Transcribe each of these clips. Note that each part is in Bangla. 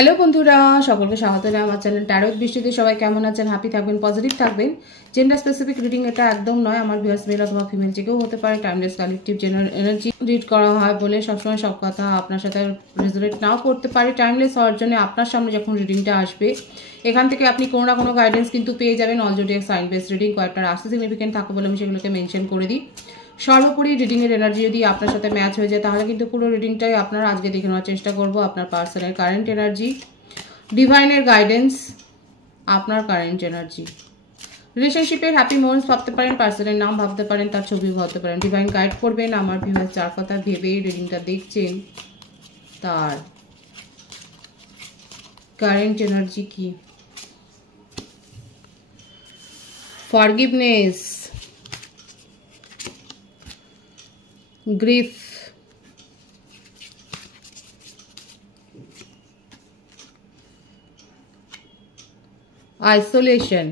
হ্যালো বন্ধুরা, সকলকে স্বাগত জানাই আমার চ্যানেল ট্যারোট বৃষ্টিতে। সবাই কেমন আছেন? হ্যাপি থাকবেন, পজিটিভ থাকবেন। জেন্ডার স্পেসিফিক রিডিং এটা একদম নয়। আমার ভিউয়ার্স মেল অথবা ফিমেল যে কেউ হতে পারে। Timeless collective general energy read করা হয় বলে সবসময় সব কথা আপনার সাথে রেজোনেট নাও করতে পারে। টাইমলেস হওয়ার জন্য আপনার সামনে যখন রিডিংটা আসবে এখান থেকে আপনি কোনো না কোনো গাইডেন্স কিন্তু পেয়ে যাবেন। All zodiac sign base reading কয়েকটা রাশি সিগনিফিকেন্ট থাকে বলে আমি সেগুলোকে মেনশন করে দিই। সর্বোপরি রিডিংয়ের এনার্জি যদি আপনার সাথে ম্যাচ হয়ে যায় তাহলে কিন্তু পুরো রিডিংটাই আপনার আজকে দেখে নেওয়ার চেষ্টা করব। আপনার পার্সনের কারেন্ট এনার্জি, ডিভাইনের গাইডেন্স, আপনার কারেন্ট এনার্জি, রিলেশনশিপের হ্যাপি মোমেন্টস ভাবতে পারেন, পার্সনের নাম ভাবতে পারেন, তার ছবি ভাবতে পারেন। ডিভাইন গাইড করবেন। আমার ভিউয়ার্স যার কথা ভেবে রিডিংটা দেখছেন তার কারেন্ট এনার্জি কি? Forgiveness, grief, isolation.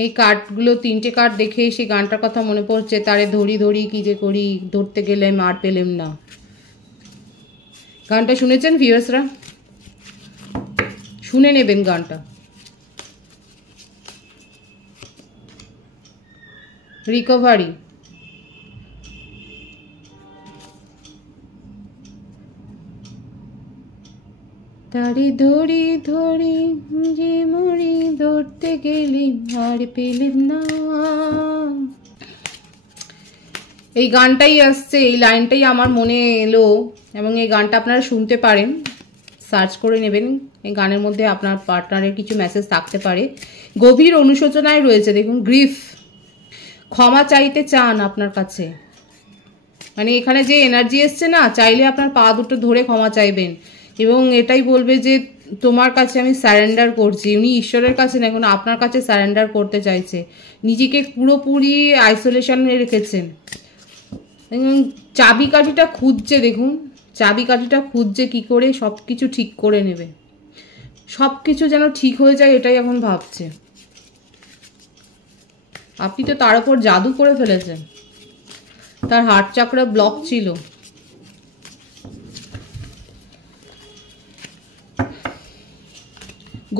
এই কার্ডগুলো তিনটে কার্ড দেখে সেই গানটার কথা মনে পড়ছে, তারে ধরি ধরি কি যে করি, ধরতে গেলে মার পেলেম না। গানটা শুনেছেন ভিউয়ার্সরা? শুনে নেবেন গানটা। রিকভারি, তারে ধরি ধরি যে মরি, ধরতে গেলে আর পেলেম না। এই গানটাই আসছে, এই লাইনটাই আমার মনে এলো এবং এই গানটা আপনারা শুনতে পারেন, সার্চ করে নেবেন। এই গানের মধ্যে আপনার পার্টনারের কিছু মেসেজ থাকতে পারে। গভীর অনুশোচনায় রয়েছে, দেখুন গ্রিফ, ক্ষমা চাইতে চান আপনার কাছে। মানে এখানে যে এনার্জি এসছে না, চাইলে আপনার পা দুটো ধরে ক্ষমা চাইবেন এবং এটাই বলবে যে তোমার কাছে আমি স্যারেন্ডার করছি। উনি ঈশ্বরের কাছে না, এখন আপনার কাছে স্যারেন্ডার করতে চাইছে। নিজেকে পুরোপুরি আইসোলেশনে রেখেছেন। চাবিকাঠিটা খুঁজছে, দেখুন চাবিকাঠিটা খুঁজছে কি করে সব কিছু ঠিক করে নেবে, সব কিছু যেন ঠিক হয়ে যায় এটাই এখন ভাবছে। আপনি তো তার উপর জাদু করে ফেলেছেন। তার হার্ট চাকরা ব্লক ছিল।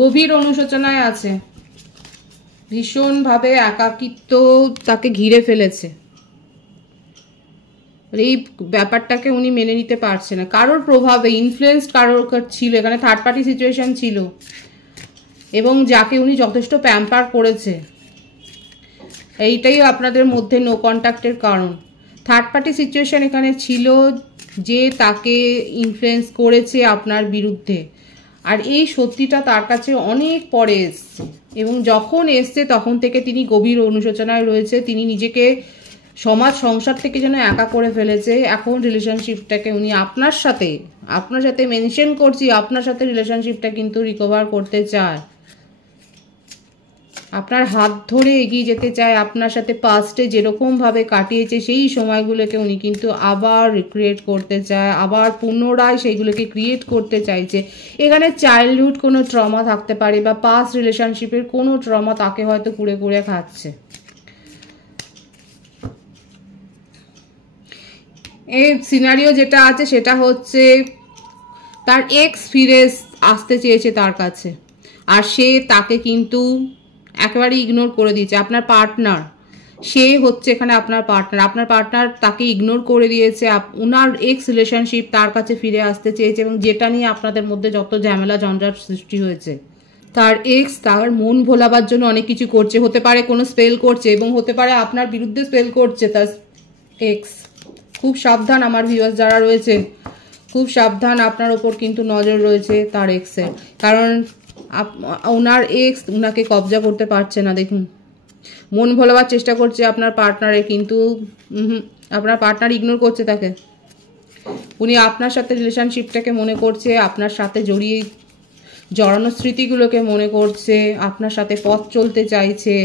গভীর অনুশোচনায় আছে, ভীষণভাবে একাকিত্ব তাকে ঘিরে ফেলেছে। এই ব্যাপারটাকে উনি মেনে নিতে পারছে না। কারোর প্রভাবে ইনফ্লুয়েন্সড কারোর ছিল, এখানে থার্ড পার্টি সিচুয়েশন ছিল এবং যাকে উনি যথেষ্ট প্যাম্পার করেছে। এইটাই আপনাদের মধ্যে নো কন্ট্যাক্টের কারণ। থার্ড পার্টি সিচুয়েশন এখানে ছিল যে তাকে ইনফ্লুয়েন্স করেছে আপনার বিরুদ্ধে, আর এই সত্যিটা তার কাছে অনেক পরে এসছে এবং যখন এসছে তখন থেকে তিনি গভীর অনুশোচনায় রয়েছে। তিনি নিজেকে সমাজ সংসার থেকে যেন একা করে ফেলেছে। এখন রিলেশনশিপটাকে উনি আপনার সাথে মেনশন করছি, আপনার সাথে রিলেশনশিপটা কিন্তু রিকভার করতে চায়, আপনার হাত ধরে এগিয়ে যেতে চায়। আপনার সাথে পাস্টে যেরকমভাবে কাটিয়েছে সেই সময়গুলোকে উনি কিন্তু আবার রিক্রিয়েট করতে চায়, আবার পুনরায় সেইগুলোকে ক্রিয়েট করতে চাইছে। এখানে চাইল্ডহুড কোনো ট্রমা থাকতে পারে বা পাস্ট রিলেশনশিপের কোনো ট্রমা তাকে হয়তো কুড়ে কুড়ে খাচ্ছে। এই সিনারিও যেটা আছে সেটা হচ্ছে তার এক্স ফিরে আসতে চেয়েছে তার কাছে, আর সে তাকে কিন্তু একেবারে ইগনোর করে দিয়েছে। আপনার পার্টনার, সে হচ্ছে এখানে আপনার পার্টনার তাকে ইগনোর করে দিয়েছে। ওনার এক্স রিলেশনশিপ তার কাছে ফিরে আসতে চেয়েছে এবং যেটা নিয়ে আপনাদের মধ্যে যত ঝামেলা ঝঞ্ঝাট সৃষ্টি হয়েছে, তার এক্স তার মন ভোলাবার জন্য অনেক কিছু করছে। হতে পারে কোনো স্পেল করছে এবং হতে পারে আপনার বিরুদ্ধে স্পেল করছে তার এক্স। খুব সাবধান আমার ভিউয়ার্স যারা রয়েছে, খুব সাবধান, আপনার ওপর কিন্তু নজর রয়েছে তার এক্সের। কারণ ওনার এক্স ওনাকে কবজা করতে পারছে না। দেখুন মন ভোলাবার চেষ্টা করছে আপনার পার্টনারে, কিন্তু আপনার পার্টনার ইগনোর করছে তাকে। উনি আপনার সাথে রিলেশনশিপটাকে মনে করছে, আপনার সাথে জড়ানো স্মৃতিগুলোকে মনে করছে, আপনার সাথে পথ চলতে চাইছে,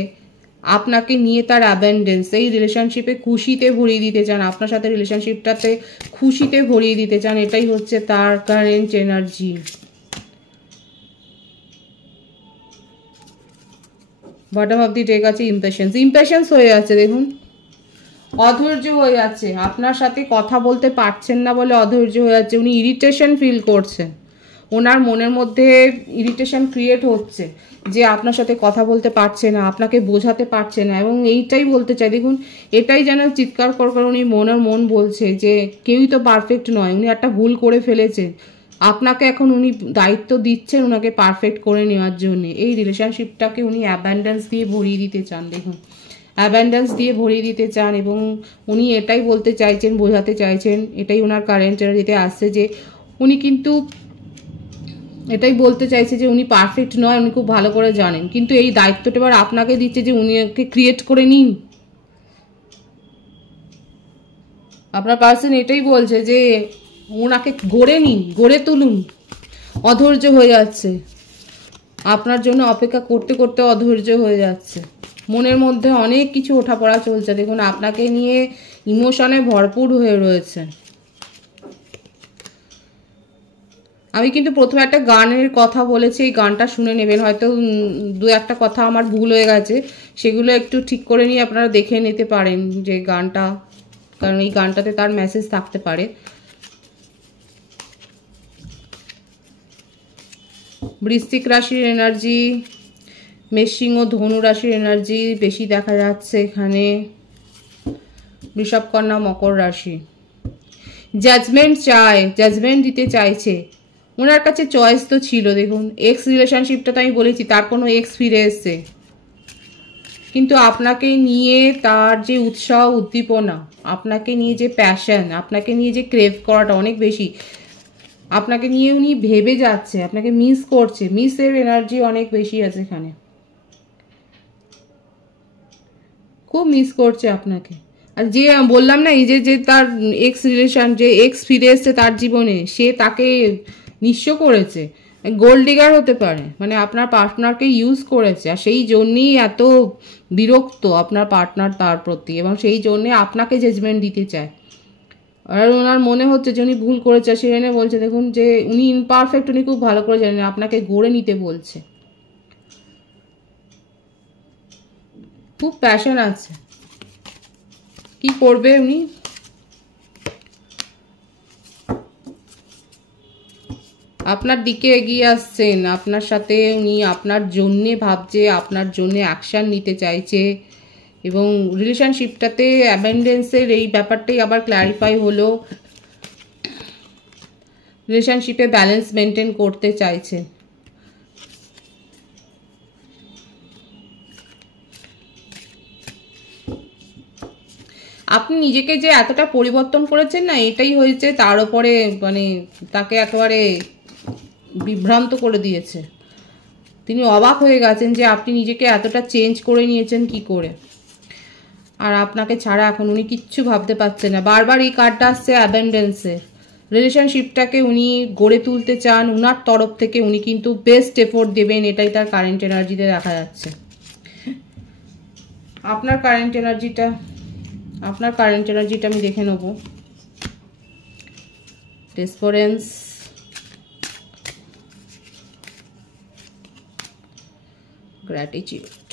আপনাকে নিয়ে তার অ্যাবেন্ডেন্স। এই রিলেশনশিপে খুশিতে ভরিয়ে দিতে চান, আপনার সাথে রিলেশনশিপটাতে খুশিতে ভরিয়ে দিতে চান। এটাই হচ্ছে তার current energy. Bottom of the day আছে ইম্পেশেন্স হয়ে আছে। দেখুন অধৈর্য হয়ে যাচ্ছে, আপনার সাথে কথা বলতে পারছেন না বলে অধৈর্য হয়ে যাচ্ছে। উনি ইরিটেশন ফিল করছেন, ওনার মনের মধ্যে ইরিটেশন ক্রিয়েট হচ্ছে যে আপনার সাথে কথা বলতে পারছে না, আপনাকে বোঝাতে পারছে না। এবং এইটাই বলতে চাই, দেখুন এটাই যেন চিৎকার করে উনি মন বলছে যে কেউই তো পারফেক্ট নয়, উনি একটা ভুল করে ফেলেছেন, আপনাকে এখন উনি দায়িত্ব দিচ্ছেন ওনাকে পারফেক্ট করে নেওয়ার জন্য। এই রিলেশনশিপটাকে উনি অ্যাবান্ডেন্স দিয়ে ভরিয়ে দিতে চান, দেখুন অ্যাবান্ডেন্স দিয়ে ভরিয়ে দিতে চান। এবং উনি এটাই বলতে চাইছেন, বোঝাতে চাইছেন, এটাই ওনার কারেন্ট এনার্জিতে আসছে যে উনি কিন্তু এটাই বলতে চাইছে যে উনি পারফেক্ট নয়, উনি খুব ভালো করে জানেন, কিন্তু এই দায়িত্বটা এবার আপনাকে দিচ্ছে যে উনি ওকে ক্রিয়েট করে নিন। আপনার পার্সন এটাই বলছে যে ওনাকে গড়ে নিন, গড়ে তুলুন। অধৈর্য হয়ে যাচ্ছে, আপনার জন্য অপেক্ষা করতে করতে অধৈর্য হয়ে যাচ্ছে, মনের মধ্যে অনেক কিছু ওঠাপড়া চলছে। দেখুন আপনাকে নিয়ে ইমোশনে ভরপুর হয়ে রয়েছে। আমি কিন্তু প্রথমে একটা গানের কথা বলেছি, এই গানটা শুনে নেবেন। হয়তো দু একটা কথা আমার ভুল হয়ে গেছে, সেগুলো একটু ঠিক করে নিয়ে আপনারা দেখে নিতে পারেন যে গানটা, কারণ এই গানটাতে তার মেসেজ থাকতে পারে। বৃশ্চিক রাশির এনার্জি, মেষিং ও ধনু রাশির এনার্জি বেশি দেখা যাচ্ছে এখানে। বৃষভ, কন্যা, মকর রাশি। জাজমেন্ট চায়, জাজমেন্ট দিতে চাইছে, ওনার কাছে চয়েস তো ছিল। দেখুন এক্স রিলেশনশিপটা তো আমি বলেছি, তার কোনো এক্স ফিরে এসছে, কিন্তু আপনাকে নিয়ে তার যে উৎসাহ উদ্দীপনা, আপনাকে নিয়ে যে প্যাশন, আপনাকে নিয়ে যে ক্রেভ করাটা অনেক বেশি, আপনাকে নিয়ে উনি ভেবে যাচ্ছে, আপনাকে মিস করছে, মিসের এনার্জি অনেক বেশি আছে এখানে, খুব মিস করছে আপনাকে। আর যে বললাম না, এই যে তার এক্স রিলেশন, যে এক্স ফিরে এসছে তার জীবনে, সে তাকে নিঃস্ব করেছে, গোল্ড ডিগার হতে পারে, মানে আপনার পার্টনারকে ইউজ করেছে, আর সেই জন্যই এত বিরক্ত আপনার পার্টনার তার প্রতি, এবং সেই জন্যে আপনাকে জাজমেন্ট দিতে চায়। আর ওনার মনে হচ্ছে যে উনি ভুল করেছে, সে জন্য বলছে, দেখুন যে উনি ইনপারফেক্ট, উনি খুব ভালো করে জানেন, আপনাকে গড়ে নিতে বলছে, খুব প্যাশন আছে। কি করবে উনি? আপনার দিকে এগিয়ে আসছেন, আপনার সাথে উনি আপনার জন্যে ভাবছে, আপনার জন্যে অ্যাকশান নিতে চাইছে। এবং রিলেশনশিপটাতে অ্যাবেন্ডেন্সের এই ব্যাপারটাই আবার ক্ল্যারিফাই হলো, রিলেশনশিপে ব্যালেন্স মেনটেন করতে চাইছে। আপনি নিজেকে যে এতটা পরিবর্তন করেছেন না, এটাই হয়েছে তার উপরে, মানে তাকে একেবারে বিভ্রান্ত করে দিয়েছে। তিনি অবাক হয়ে গেছেন যে আপনি নিজেকে এতটা চেঞ্জ করে নিয়েছেন কি করে, আর আপনাকে ছাড়া এখন উনি কিচ্ছু ভাবতে পারছেন না। বারবার এই কার্ডটা আসছে অ্যাবেন্ডেন্সে। রিলেশনশিপটাকে উনি গড়ে তুলতে চান, উনার তরফ থেকে উনি কিন্তু বেস্ট এফোর্ট দেবেন, এটাই তার কারেন্ট এনার্জিতে দেখা যাচ্ছে। আপনার কারেন্ট এনার্জিটা আমি দেখে নেব। ডেসপারেন্স, গ্র্যাটিটিউড,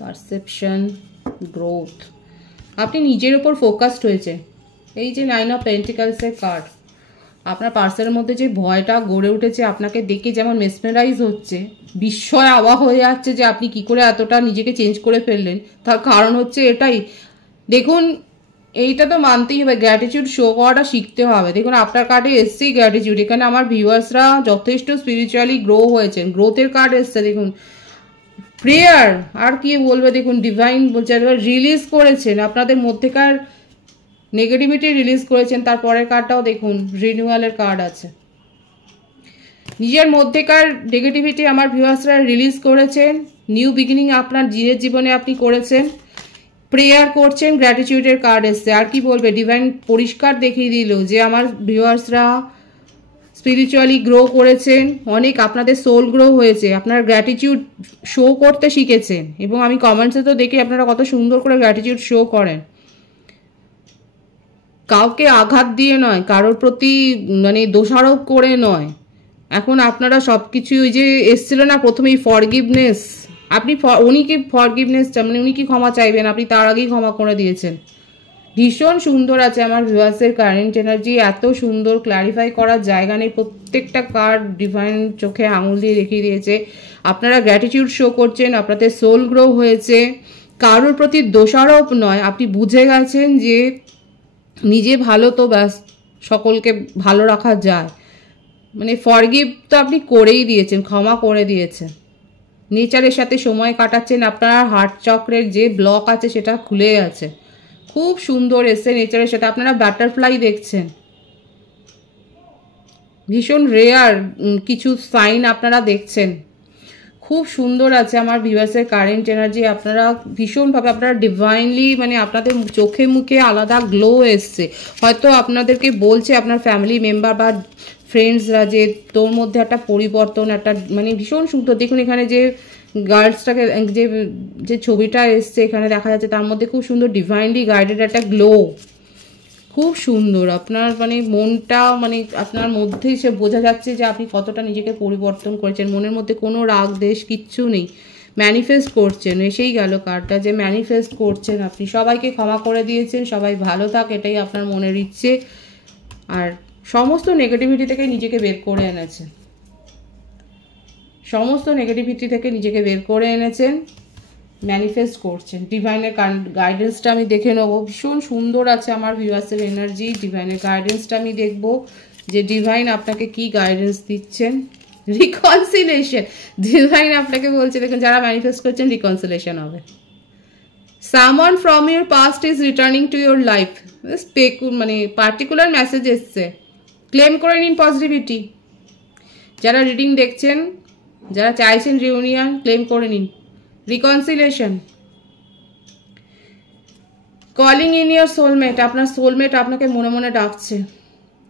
পারসেপশন, গ্রোথ। আপনি নিজের উপর ফোকাসড হয়েছে। এই যে 9 অফ পেন্টিকলসের কার্ড, আপনার পার্সনের মধ্যে যে ভয়টা গড়ে উঠেছে, আপনাকে দেখে যেমন মেসমেরাইজ হচ্ছে, বিস্ময় অবাক হয়ে যাচ্ছে যে আপনি কি করে এতটা নিজেকে চেঞ্জ করে ফেললেন। তার কারণ হচ্ছে এটাই, দেখুন এইটা তো মানতেই হবে, গ্র্যাটিটিউড শো করাটা শিখতে হবে। দেখুন আপনার কার্ডে এসছেই গ্র্যাটিটিউড, এখানে আমার ভিউয়ার্সরা যথেষ্ট স্পিরিচুয়ালি গ্রো হয়েছেন, গ্রোথের কার্ড এসছে। দেখুন প্রেয়ার, আর কি বলবে, দেখুন ডিভাইন বলছে, রিলিজ করেছেন আপনাদের মধ্যেকার নেগেটিভিটি, রিলিজ করেছেন। তারপরের কার্ডটাও দেখুন, রিনিউয়ালের কার্ড আছে। নিজের মধ্যেকার নেগেটিভিটি আমার ভিউয়ার্সরা রিলিজ করেছেন, নিউ বিগিনিং আপনার নিজের জীবনে আপনি করেছেন, প্রেয়ার করছেন, গ্র্যাটিটিউডের কার্ড এসছে। আর কি বলবে, ডিভাইন পরিষ্কার দেখিয়ে দিল যে আমার ভিউয়ার্সরা স্পিরিচুয়ালি গ্রো করেছেন, অনেক আপনাদের সোল গ্রো হয়েছে, আপনার গ্র্যাটিটিউড শো করতে শিখেছেন। এবং আমি কমেন্টসে তো দেখি আপনারা কত সুন্দর করে গ্র্যাটিটিউড শো করেন, কাউকে আঘাত দিয়ে নয়, কারোর প্রতি মানে দোষারোপ করে নয়। এখন আপনারা সব কিছু, ওই যে এসছিল না প্রথমেই ফরগিভনেস, আপনি উনি কি ফরগিভনেস মানে উনি কি ক্ষমা চাইবেন, আপনি তার আগেই ক্ষমা করে দিয়েছেন। ভীষণ সুন্দর আছে আমার ভিউয়ার্সের কারেন্ট এনার্জি, এত সুন্দর, ক্ল্যারিফাই করার জায়গা নেই। প্রত্যেকটা কার্ড ডিভাইন চোখে আঙুল দিয়ে দেখিয়ে দিয়েছে। আপনারা গ্র্যাটিটিউড শো করছেন, আপনাদের সোল গ্রো হয়েছে, কারোর প্রতি দোষারোপ নয়, আপনি বুঝে গেছেন যে নিজে ভালো তো ব্যাস, সকলকে ভালো রাখা যায়। মানে ফরগিভ তো আপনি করেই দিয়েছেন, ক্ষমা করে দিয়েছেন। নেচারের সাথে সময় কাটাচ্ছেন, আপনার হার্ট চক্রের যে ব্লক আছে সেটা খুলে গেছে। খুব সুন্দর এসছে নেচারের সাথে। আপনারা বাটারফ্লাই দেখছেন, ভীষণ রেয়ার কিছু সাইন আপনারা দেখছেন। খুব সুন্দর আছে আমার ভিউয়ার্সের কারেন্ট এনার্জি। আপনারা ভীষণভাবে, আপনারা ডিভাইনলি, মানে আপনাদের চোখে মুখে আলাদা গ্লো এসছে। হয়তো আপনাদেরকে বলছে আপনার ফ্যামিলি মেম্বার বা ফ্রেন্ডসরা যে তোর মধ্যে একটা পরিবর্তন, একটা মানে ভীষণ সুন্দর। দেখুন এখানে যে গার্লসটাকে যে ছবিটা এসছে এখানে দেখা যাচ্ছে, তার মধ্যে খুব সুন্দর ডিভাইনলি গাইডেড একটা গ্লো। খুব সুন্দর আপনার মানে মনটা, মানে আপনার মধ্যেই সে বোঝা যাচ্ছে যে আপনি কতটা নিজেকে পরিবর্তন করেছেন। মনের মধ্যে কোনো রাগ দেশ কিচ্ছু নেই, ম্যানিফেস্ট করছেন। এসেই গেল কার্ডটা যে ম্যানিফেস্ট করছেন, আপনি সবাইকে ক্ষমা করে দিয়েছেন, সবাই ভালো থাক, এটাই আপনার মনের ইচ্ছে। আর সমস্ত নেগেটিভিটি থেকে নিজেকে বের করে এনেছেন, সমস্ত নেগেটিভিটি থেকে নিজেকে বের করে এনেছেন, ম্যানিফেস্ট করছেন। ডিভাইনের গাইডেন্সটা আমি দেখে নেবো। ভীষণ সুন্দর আছে আমার ভিউয়ার্সের এনার্জি। ডিভাইনের গাইডেন্সটা আমি দেখবো যে ডিভাইন আপনাকে কি গাইডেন্স দিচ্ছেন। রিকনসিলেশন, ডিভাইন আপনাকে বলছে, দেখুন যারা ম্যানিফেস্ট করছেন রিকনসিলেশন হবে। Someone from your past is returning to your life, মানে পার্টিকুলার মেসেজ এসছে। ক্লেম করে নিন পজিটিভিটি। যারা রিডিং দেখছেন, যারা চাইছেন রিউনিয়ন, ক্লেম করে নিন। Reconciliation, calling in your soulmate, আপনার সোলমেট আপনাকে মনে মনে ডাকছে।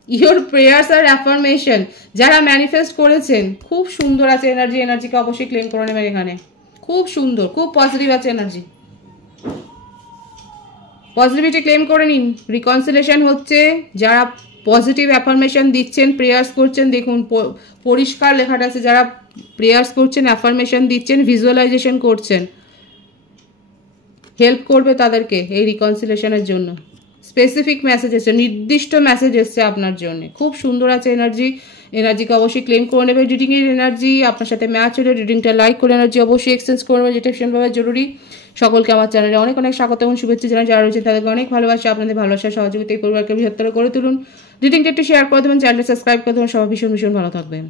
ইয়োর প্রেয়ার্স আর অ্যাফার্মেশন, যারা ম্যানিফেস্ট করেছেন, খুব সুন্দর আছে এনার্জি। এনার্জিকে অবশ্যই ক্লেম করে নেবেন এখানে। খুব সুন্দর, খুব পজিটিভ আছে এনার্জি। পজিটিভিটি ক্লেম করে নিন। রিকনসিলেশন হচ্ছে, যারা পজিটিভ অ্যাফার্মেশন দিচ্ছেন, প্রেয়ার্স করছেন, দেখুন পরিষ্কার লেখাটা আছে, যারা প্রেয়ার্স করছেন, অ্যাফার্মেশন দিচ্ছেন, ভিজুয়ালাইজেশন করছেন, হেল্প করবে তাদেরকে এই রিকনসিলেশনের জন্য। স্পেসিফিক মেসেজ এসছে, নির্দিষ্ট মেসেজ এসছে আপনার জন্য। খুব সুন্দর আছে এনার্জি। এনার্জিকে অবশ্যই ক্লেম করে নেবে। রিডিংয়ের এনার্জি আপনার সাথে ম্যাচ হলে রিডিংটা লাইক করে এনার্জি অবশ্যই এক্সচেঞ্জ করবে, যেটা ভীষণভাবে জরুরি। সকলকে আমার চ্যানেলে অনেক অনেক স্বাগত এবং শুভেচ্ছা জানাই। যারা রয়েছে তাদেরকে অনেক ভালোবাসা। আপনাদের ভালোবাসা সহযোগিতা এই পরিবারকে বৃহত্তর করে তুলুন। রিডিংটা একটু শেয়ার করে দেবেন, চ্যানেলটা সাবস্ক্রাইব করে দেবেন। সবাই ভীষণ ভীষণ ভালো থাকবেন।